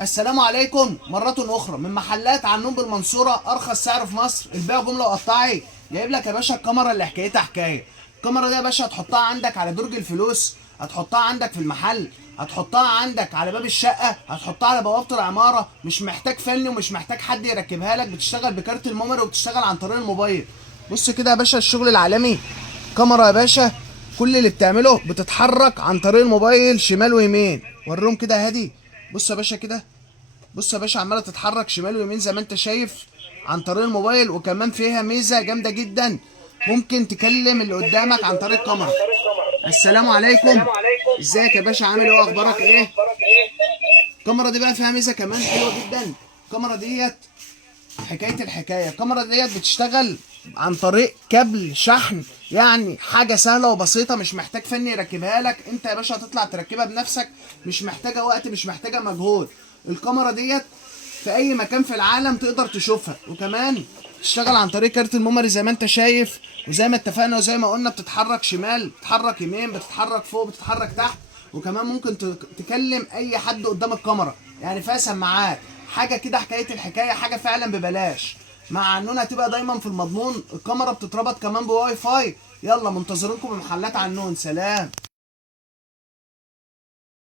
السلام عليكم مرة أخرى من محلات عنون بالمنصورة، أرخص سعر في مصر، البيع جملة وقطاعي. جايب لك يا باشا الكاميرا اللي حكايتها حكاية. الكاميرا دي يا باشا هتحطها عندك على درج الفلوس، هتحطها عندك في المحل، هتحطها عندك على باب الشقة، هتحطها على بوابة العمارة. مش محتاج فني ومش محتاج حد يركبها لك، بتشتغل بكارت الميموري وبتشتغل عن طريق الموبايل. بص كده يا باشا الشغل العالمي. كاميرا يا باشا كل اللي بتعمله بتتحرك عن طريق الموبايل شمال ويمين. وريهم كده يا هادي. بص يا باشا كده، بص يا باشا عماله تتحرك شمال ويمين زي ما انت شايف عن طريق الموبايل. وكمان فيها ميزه جامده جدا، ممكن تكلم اللي قدامك عن طريق الكاميرا. السلام عليكم. ازيك يا باشا، عامل ايه واخبارك ايه؟ الكاميرا دي بقى فيها ميزه كمان حلوه جدا. الكاميرا ديت حكايه الحكايه، الكاميرا ديت بتشتغل عن طريق كابل شحن، يعني حاجه سهله وبسيطه، مش محتاج فني يركبها لك. انت يا باشا هتطلع تركبها بنفسك، مش محتاجه وقت، مش محتاجه مجهود. الكاميرا ديت في اي مكان في العالم تقدر تشوفها. وكمان تشتغل عن طريق كارت الميموري زي ما انت شايف، وزي ما اتفقنا وزي ما قلنا بتتحرك شمال، بتتحرك يمين، بتتحرك فوق، بتتحرك تحت. وكمان ممكن تكلم اي حد قدام الكاميرا، يعني فيها سماعات. حاجه كده حكايه الحكايه، حاجه فعلا ببلاش. مع عنون هتبقى دايما في المضمون. الكاميرا بتتربط كمان بواي فاي. يلا منتظرينكم بمحلات عنون. سلام.